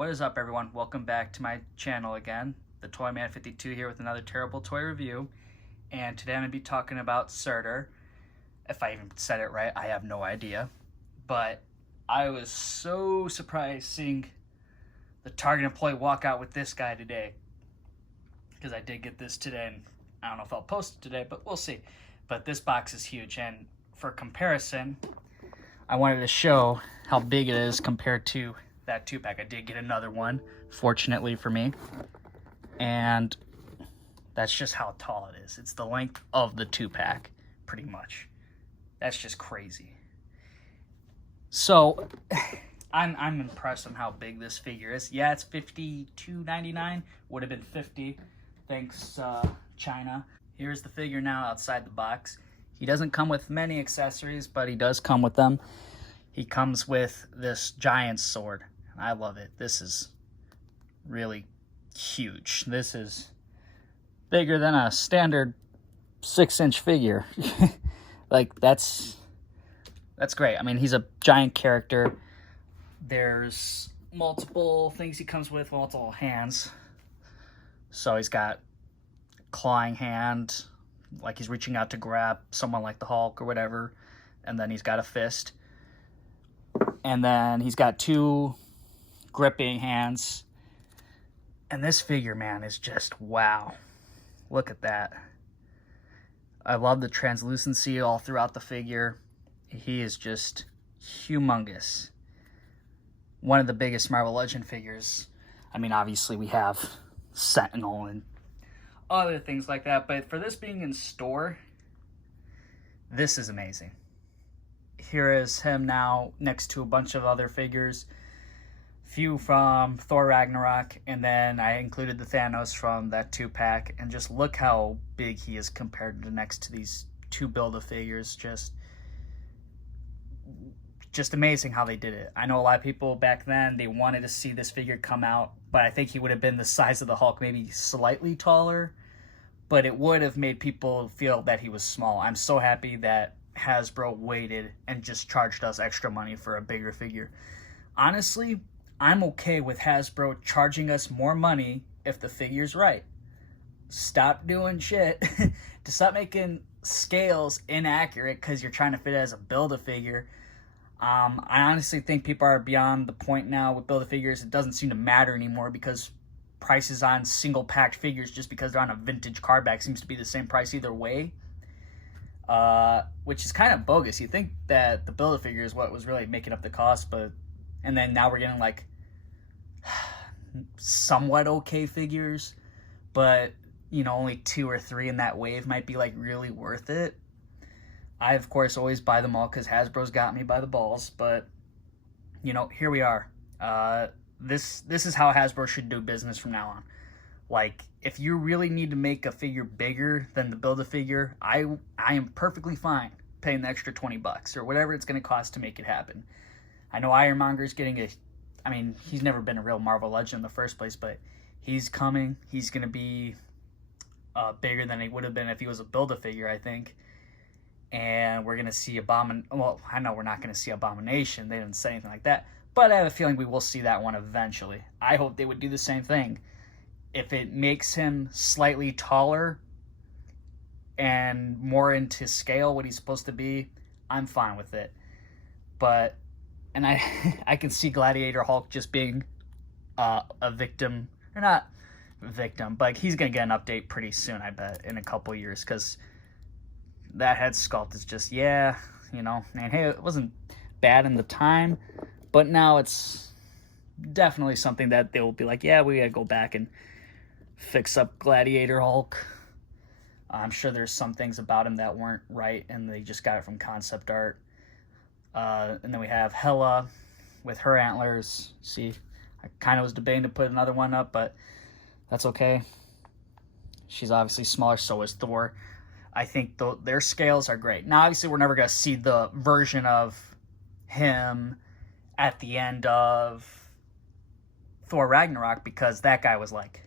What is up, everyone? Welcome back to my channel again. The Toy Man 52 here with another terrible toy review. And today I'm going to be talking about Surtur. If I even said it right, I have no idea. But I was so surprised seeing the Target employee walk out with this guy today. Because I did get this today, and I don't know if I'll post it today, but we'll see. But this box is huge, and for comparison, I wanted to show how big it is compared to that 2-pack. I did get another one, fortunately for me. And that's just how tall it is. It's the length of the 2-pack, pretty much. That's just crazy. So, I'm impressed on how big this figure is. Yeah, it's $52.99. Would have been $50. Thanks, China. Here's the figure now outside the box. He doesn't come with many accessories, but he does come with them. He comes with this giant sword. I love it. This is really huge. This is bigger than a standard 6-inch figure. Like, that's great. I mean, he's a giant character. There's multiple things he comes with, multiple hands. So he's got clawing hand, like he's reaching out to grab someone like the Hulk or whatever, and then he's got a fist, and then he's got 2 gripping hands. And this figure, man, is just wow. Look at that. I love the translucency all throughout the figure. He is just humongous. One of the biggest Marvel Legend figures. I mean, obviously we have Sentinel and other things like that, but for this being in store, this is amazing. Here is him now next to a bunch of other figures, few from Thor Ragnarok, and then I included the Thanos from that 2-pack, and just look how big he is compared to next to these 2 Build-A-Figures. Just amazing how they did it. I know a lot of people back then, they wanted to see this figure come out, but I think he would have been the size of the Hulk, maybe slightly taller, but it would have made people feel that he was small. I'm so happy that Hasbro waited and just charged us extra money for a bigger figure. Honestly, I'm okay with Hasbro charging us more money if the figure's right. Stop doing shit to stop making scales inaccurate because you're trying to fit it as a Build-A-Figure. I honestly think people are beyond the point now with Build-A-Figures. It doesn't seem to matter anymore because prices on single-packed figures, just because they're on a vintage card back, seems to be the same price either way, which is kind of bogus. You think that the Build-A-Figure is what was really making up the cost, and then now we're getting like somewhat okay figures, but you know, only 2 or 3 in that wave might be like really worth it. I, of course, always buy them all because Hasbro's got me by the balls, but, you know, here we are. This is how Hasbro should do business from now on. Like, if you really need to make a figure bigger than the Build-A-Figure, I am perfectly fine paying the extra $20 or whatever it's going to cost to make it happen. I know Ironmonger's getting I mean, he's never been a real Marvel Legend in the first place, but he's coming. He's going to be bigger than he would have been if he was a Build-A-Figure, I think. And we're going to see well, I know we're not going to see Abomination. They didn't say anything like that. But I have a feeling we will see that one eventually. I hope they would do the same thing. If it makes him slightly taller and more into scale, what he's supposed to be, I'm fine with it. But, and I can see Gladiator Hulk just being a victim, or not victim, but he's going to get an update pretty soon, I bet, in a couple years, because that head sculpt is just, yeah, you know, and hey, it wasn't bad in the time, but now it's definitely something that they will be like, yeah, we gotta go back and fix up Gladiator Hulk. I'm sure there's some things about him that weren't right, and they just got it from concept art. And then we have Hela with her antlers. See, I kind of was debating to put another one up, but that's okay. She's obviously smaller, so is Thor. I think their scales are great. Now, obviously, we're never going to see the version of him at the end of Thor Ragnarok because that guy was like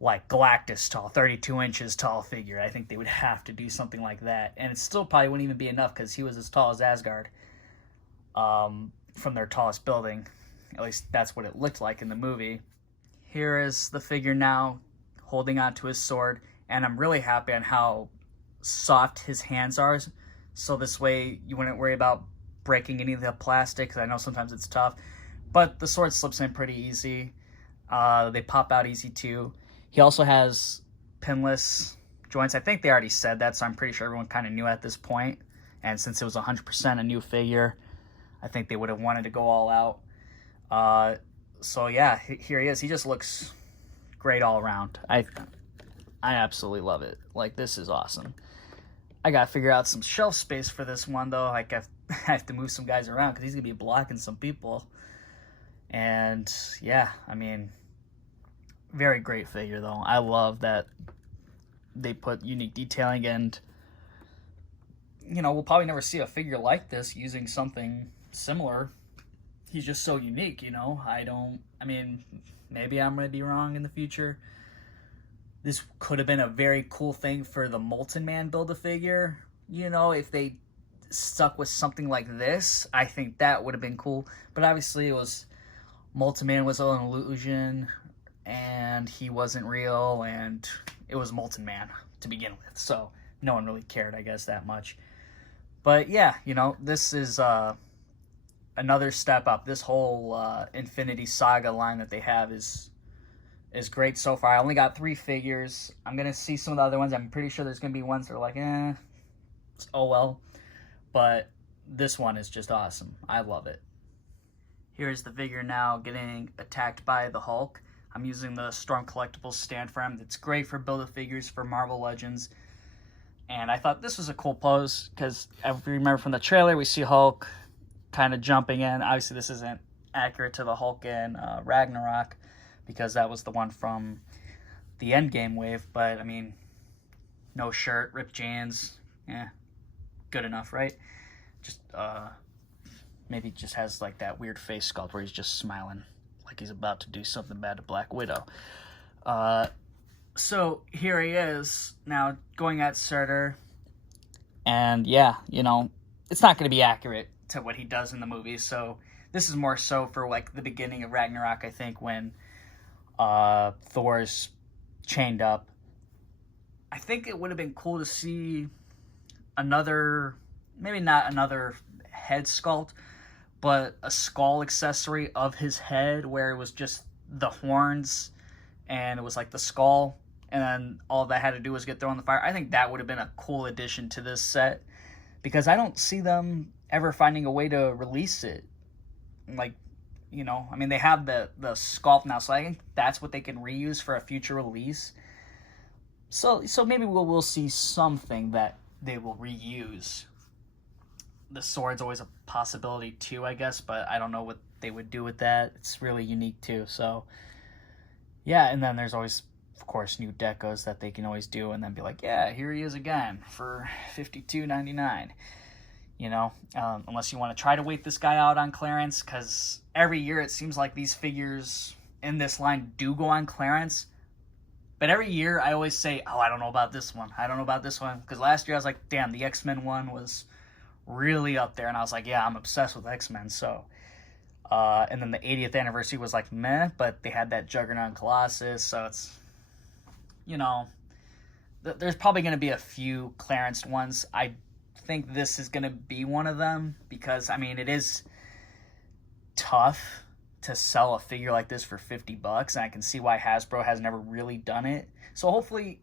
Galactus tall, 32 inches tall figure. I think they would have to do something like that. And it still probably wouldn't even be enough because he was as tall as Asgard from their tallest building. At least that's what it looked like in the movie. Here is the figure now, holding onto his sword, and I'm really happy on how soft his hands are, so this way you wouldn't worry about breaking any of the plastic, because I know sometimes it's tough, but the sword slips in pretty easy. They pop out easy too. He also has pinless joints. I think they already said that, so I'm pretty sure everyone kind of knew at this point, and since it was 100% a new figure, I think they would have wanted to go all out. So yeah, here he is. He just looks great all around. I absolutely love it. Like, this is awesome. I gotta figure out some shelf space for this one though. Like, I have to move some guys around because he's gonna be blocking some people. And yeah, I mean, very great figure though. I love that they put unique detailing, and you know, we'll probably never see a figure like this using something similar. He's just so unique, you know. I mean, maybe I'm gonna be wrong in the future. This could have been a very cool thing for the Molten Man Build-A-Figure. You know, if they stuck with something like this, I think that would have been cool. But obviously it was, Molten Man was an illusion, and he wasn't real, and it was Molten Man to begin with. So no one really cared, I guess, that much. But yeah, you know, this is another step up. This whole Infinity Saga line that they have is great so far. I only got 3 figures. I'm going to see some of the other ones. I'm pretty sure there's going to be ones that are like, oh well. But this one is just awesome. I love it. Here's the figure now getting attacked by the Hulk. I'm using the Storm Collectibles stand for him. It's great for Build-A-Figures for Marvel Legends. And I thought this was a cool pose because if you remember from the trailer, we see Hulk kind of jumping in. Obviously, this isn't accurate to the Hulk in Ragnarok, because that was the one from the Endgame wave. But I mean, no shirt, ripped jeans, good enough, right? Just maybe just has like that weird face sculpt where he's just smiling like he's about to do something bad to Black Widow. So here he is now going at Surtur, and yeah, you know, it's not going to be accurate to what he does in the movie. So this is more so for like the beginning of Ragnarok, I think, when Thor's chained up. I think it would have been cool to see another, maybe not another head sculpt, but a skull accessory of his head where it was just the horns and it was like the skull, and then all that had to do was get thrown in the fire. I think that would have been a cool addition to this set, because I don't see them ever finding a way to release it. Like, you know, I mean, they have the sculpt now, so I think that's what they can reuse for a future release. So maybe we'll see something that they will reuse. The sword's always a possibility too, I guess, but I don't know what they would do with that. It's really unique too. So yeah, and then there's always, of course, new decos that they can always do, and then be like, yeah, here he is again for $52.99. You know, unless you want to try to wait this guy out on clearance, because every year it seems like these figures in this line do go on clearance. But every year I always say, oh, I don't know about this one. I don't know about this one. Because last year I was like, damn, the X-Men one was really up there. And I was like, yeah, I'm obsessed with X-Men. So, and then the 80th anniversary was like, meh. But they had that Juggernaut Colossus. So it's, you know, there's probably going to be a few clearance ones. I think this is going to be one of them. Because, I mean, it is tough to sell a figure like this for $50, and I can see why Hasbro has never really done it. So hopefully,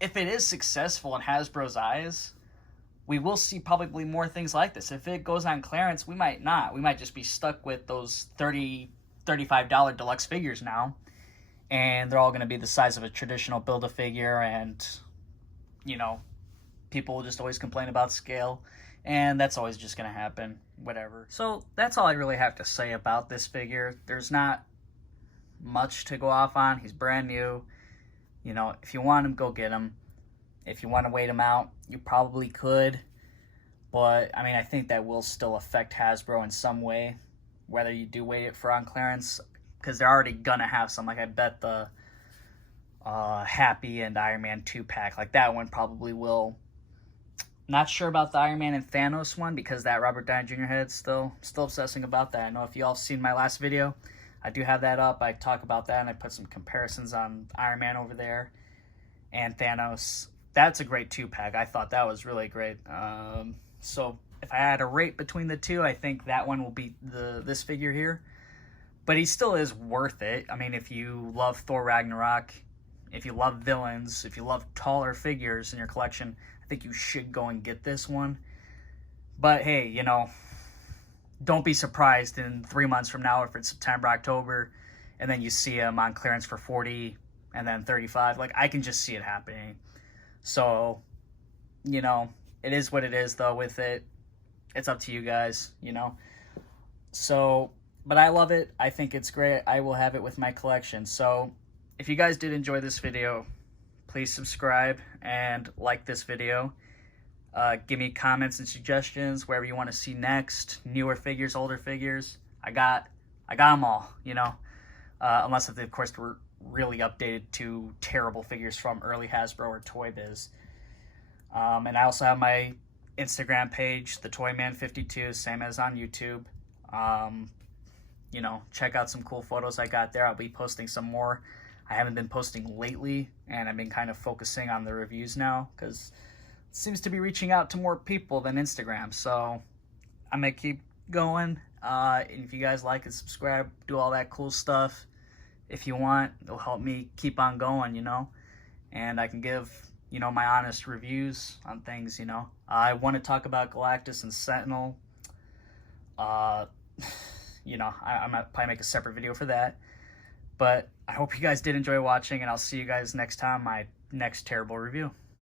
if it is successful in Hasbro's eyes, we will see probably more things like this. If it goes on clearance, we might not. We might just be stuck with those $30, $35 deluxe figures now, and they're all going to be the size of a traditional Build-A-Figure, and, you know, people will just always complain about scale, and that's always just going to happen. Whatever. So that's all I really have to say about this figure. There's not much to go off on. He's brand new. You know, if you want him, go get him. If you want to wait him out, you probably could. But, I mean, I think that will still affect Hasbro in some way, whether you do wait it for on clearance, because they're already going to have some. Like, I bet the Happy and Iron Man 2-pack, like that one probably will Not sure about the Iron Man and Thanos one because that Robert Downey Jr. head still obsessing about that. I know if you all seen my last video, I do have that up. I talk about that and I put some comparisons on Iron Man over there and Thanos. That's a great 2-pack. I thought that was really great. So if I had a rate between the two, I think that one will beat this figure here. But he still is worth it. I mean, if you love Thor Ragnarok, if you love villains, if you love taller figures in your collection, I think you should go and get this one. But hey, you know, don't be surprised in 3 months from now if it's September, October, and then you see them on clearance for 40 and then 35. Like, I can just see it happening. So, you know, it is what it is, though, with it. It's up to you guys, you know. So, but I love it. I think it's great. I will have it with my collection. So, if you guys did enjoy this video, please subscribe and like this video. Give me comments and suggestions wherever you want to see next. Newer figures, older figures. I got them all, you know. Unless, of course, we're really updated to terrible figures from early Hasbro or Toy Biz. And I also have my Instagram page, the Toyman52, same as on YouTube. You know, check out some cool photos I got there. I'll be posting some more. I haven't been posting lately, and I've been kind of focusing on the reviews now because it seems to be reaching out to more people than Instagram. So I'm going to keep going. And if you guys like it, subscribe, do all that cool stuff. If you want, it'll help me keep on going, you know. And I can give, you know, my honest reviews on things, you know. I want to talk about Galactus and Sentinel. You know, I might probably make a separate video for that. But I hope you guys did enjoy watching, and I'll see you guys next time, my next terrible review.